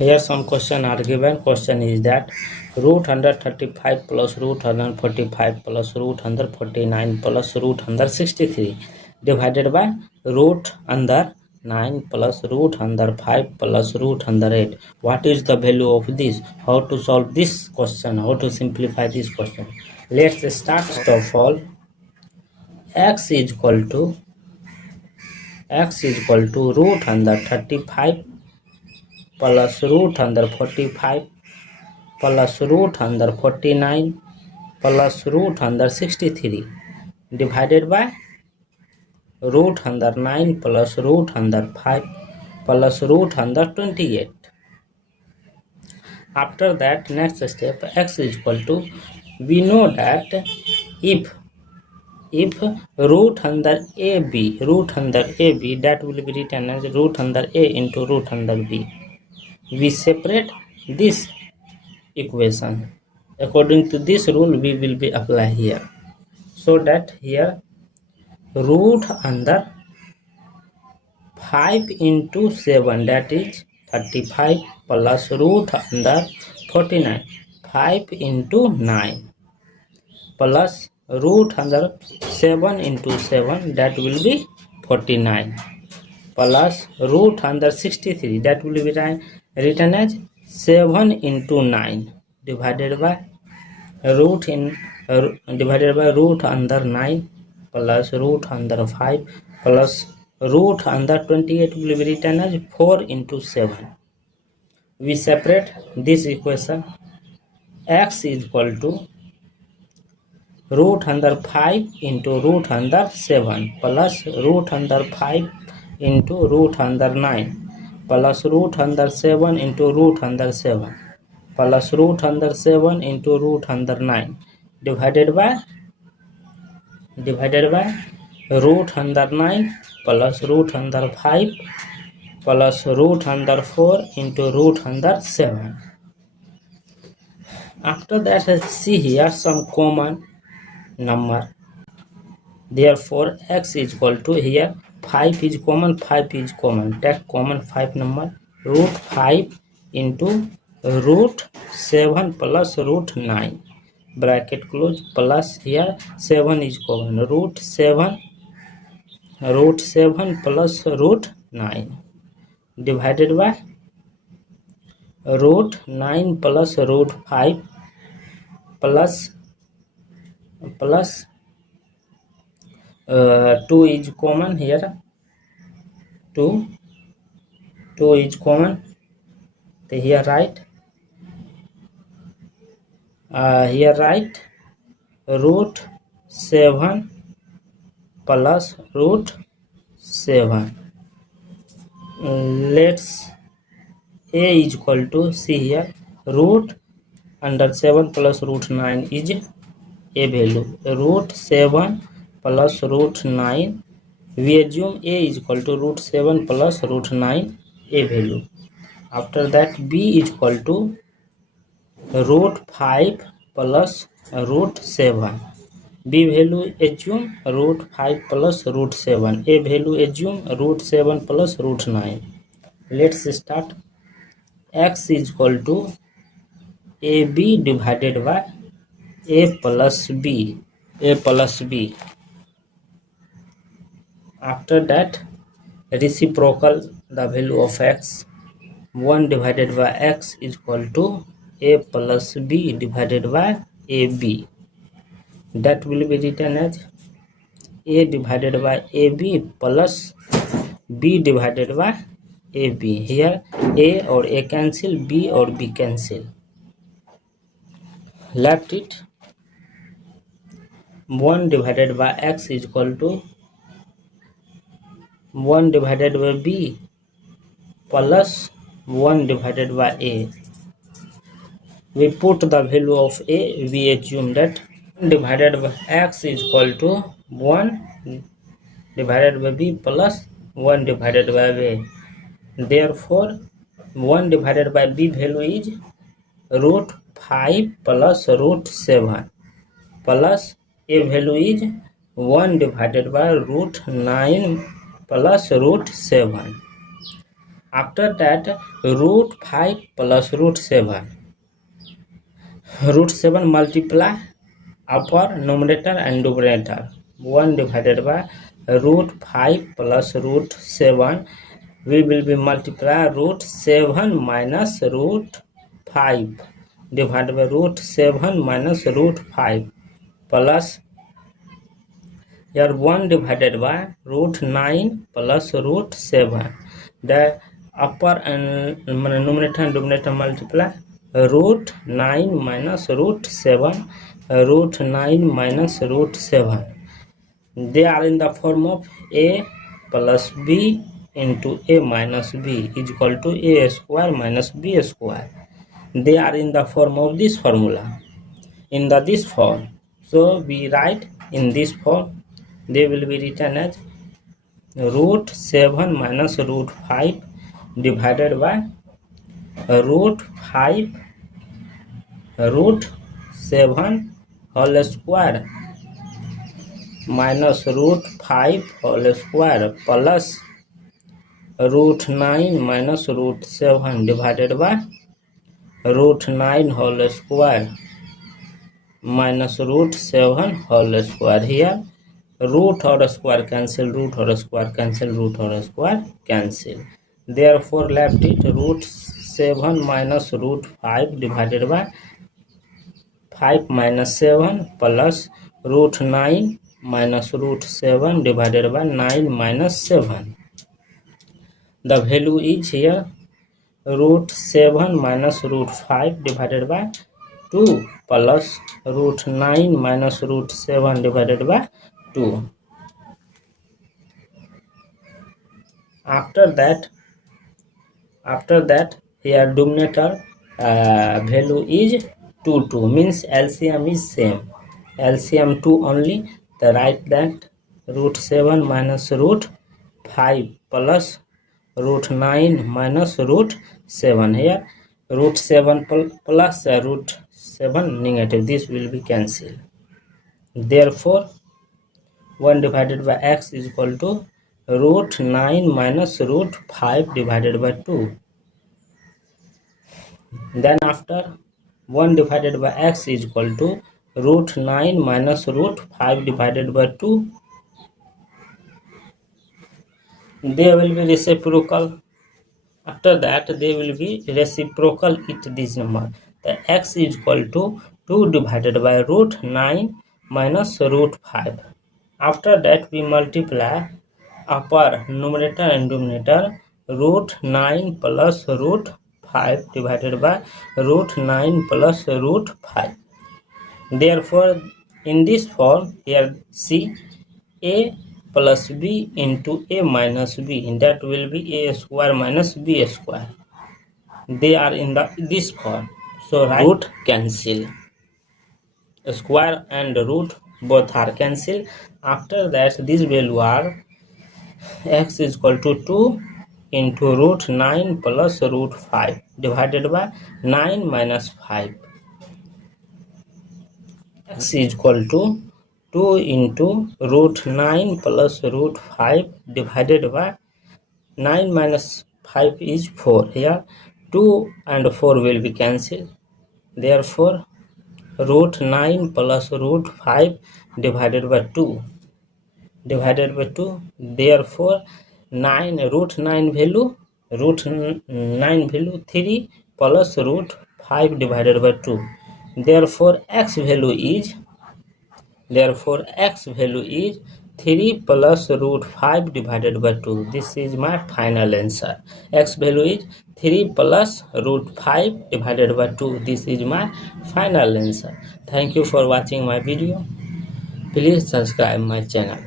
Here some question are given. Question is that root 135 plus root 145 plus root 149 plus root 163 divided by root under 9 plus root under 5 plus root under 8. What is the value of this? How to solve this question? How to simplify this question? Let's start. First of all, x is equal to root under 35 plus root under 45 plus root under 49 plus root under 63 divided by root under 9 plus root under 5 plus root under 28. After that, next step, x is equal to, we know that if root under ab that will be written as root under a into root under b. We separate this equation. According to this rule, we will be apply here. So that here root under 5 into 7, that is 35, plus root under 49, 5 into 9, plus root under 7 into 7, that will be 49, plus root under 63, that will be written as 7 into 9 divided by root under 9 plus root under 5 plus root under 28 will be written as 4 into 7. We separate this equation. X is equal to root under 5 into root under 7 plus root under 5 into root under 9 plus root under 7 into root under 7 plus root under 7 into root under 9 divided by root under 9 plus root under 5 plus root under 4 into root under 7. After that, see here some common number. Therefore, x is equal to, here 5 is common, take common 5 number, root 5 into root 7 plus root 9, bracket close, plus here 7 is common, root 7 plus root 9 divided by root 9 plus root 5 plus 2 is common, here 2 is common, so here write root 7 plus root 7. Let's a is equal to, see here root under 7 plus root 9 is a value, root 7 plus root 9, we assume a is equal to root 7 plus root 9, a value. After that, b is equal to root 5 plus root 7, b value assume root 5 plus root 7, a value assume root 7 plus root 9. Let's start. X is equal to ab divided by a plus b. After that, reciprocal the value of x, 1 divided by x is equal to a plus b divided by ab. That will be written as a divided by ab plus b divided by ab. Here a or a cancel, b or b cancel. Left it 1 divided by x is equal to 1 divided by b plus 1 divided by a. We put the value of a, we assume that 1 divided by x is equal to 1 divided by b plus 1 divided by a. Therefore, 1 divided by b value is root 5 plus root 7 plus a value is 1 divided by root 9 plus root 7. After that, root 5 plus root 7. Root 7 multiply upper numerator and denominator. 1 divided by root 5 plus root 7. We will be multiply root 7 minus root 5 divided by root 7 minus root 5 plus here 1 divided by root 9 plus root 7. The upper and numerator and denominator multiply root 9 minus root 7, root 9 minus root 7. They are in the form of a plus b into a minus b is equal to a square minus b square. They are in the form of this formula, in this form. So we write in this form. They will be written as root 7 minus root 5 divided by root 5 root 7 whole square minus root 5 whole square plus root 9 minus root 7 divided by root 9 whole square minus root 7 whole square. Here root or square cancel, root or square cancel, root or square cancel. Therefore left it root 7 minus root 5 divided by 5 minus 7 plus root 9 minus root 7 divided by 9 minus 7. The value is here root 7 minus root 5 divided by 2 plus root 9 minus root 7 divided by 2. After that here denominator value is 2 means LCM is same, LCM 2 only. The write that root 7 minus root 5 plus root 9 minus root 7. Here root 7 plus root 7 negative, this will be cancelled. Therefore 1 divided by x is equal to root 9 minus root 5 divided by 2. Then after 1 divided by x is equal to root 9 minus root 5 divided by 2. They will be reciprocal. After that they will be reciprocal with this number. The x is equal to 2 divided by root 9 minus root 5. After that we multiply upper numerator and denominator root 9 plus root 5 divided by root 9 plus root 5. Therefore in this form here see a plus b into a minus b, that will be a square minus b square. They are in this form. So root cancel, square and root both are cancelled. After that this value are x is equal to 2 into root 9 plus root 5 divided by 9 minus 5. X is equal to 2 into root 9 plus root 5 divided by 9 minus 5 is 4. Here 2 and 4 will be cancelled. Therefore root 9 plus root 5 divided by 2 divided by 2. Therefore 9 root 9 value 3 plus root 5 divided by 2. Therefore x value is 3 plus root 5 divided by 2. This is my final answer. X value is 3 plus root 5 divided by 2. This is my final answer. Thank you for watching my video. Please subscribe my channel.